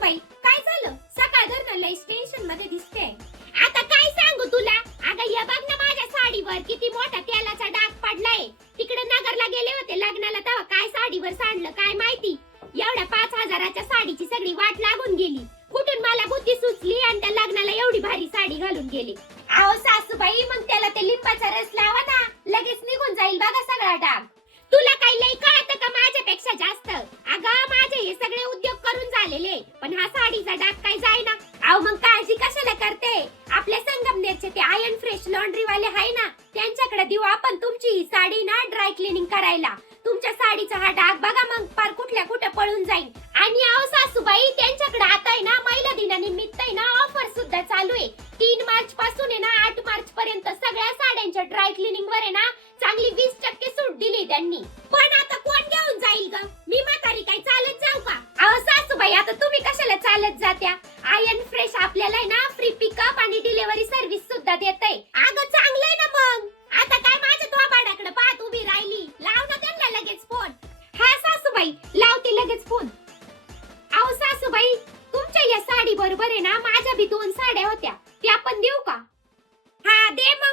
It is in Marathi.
बाई काय झालं? सकाळ धरणं टेन्शनमध्ये दिसते. आता काय सांगू तुला? अगं या बघ ना माझ्या साडीवर किती मोठा तेलाचा डाग पडलाय. तिकडे नगरला गेले होते लग्नाला तेव्हा काय साडीवर सांडलं काय माहिती? एवढ्या पाच हजाराच्या साडीची सगळी वाट लागून गेली. कुठून मला बुद्धी सुचली आणि त्या लग्नाला एवढी भारी साडी घालून गेली? अहो सासूबाई मग त्याला ते लिंबाचा रस लावा ना. लगेच निघून जाईल बघा सगळा डाग. करून पण हा साडीचा डाग काय जायना? अहो मग काळजी कशाला करते? आपल्या संगमनेरचे ते आयन फ्रेश लॉन्ड्री वाले आहे ना त्यांच्याकडे देऊ आपण तुमची ही साडी ना ड्राय क्लिनिंग करायला. तुमच्या साडीचा हा डाग बघा मग पार कुठल्या कुठे पळून जाईल आणि आव सासूबाई त्यांच्याकडे आता आहे ना महिला दिनानिमित्त आहे ना ऑफर सुद्धा चालू आहे. तीन मार्च पासून आहे ना आठ मार्च पर्यंत सगळ्या साड्यांच्या ड्राय क्लिनिंग वर आहे ना चांगली वीस टक्के सूट दिली त्यांनी. पण आता कोण घेऊन जाईल ग? मी म्हातारी काय चालू जात्या. आयन फ्रेश आपल्याला ना फ्री पिकअप आणि डिलिव्हरी सर्व्हिस सुद्धा देतय. अगं चांगलंय ना मग. आता काय माझ्या थोबाडाकडे पाहत उभी राहिली. लाव ना त्यांना लगेच फोन हा सासूबाई लावते लगेच फोन अहो सासूबाई तुमच्या या साडी बरोबर आहे ना माझ्या बी दोन साड्या होत्या. त्या पण देऊ का? हा दे मग.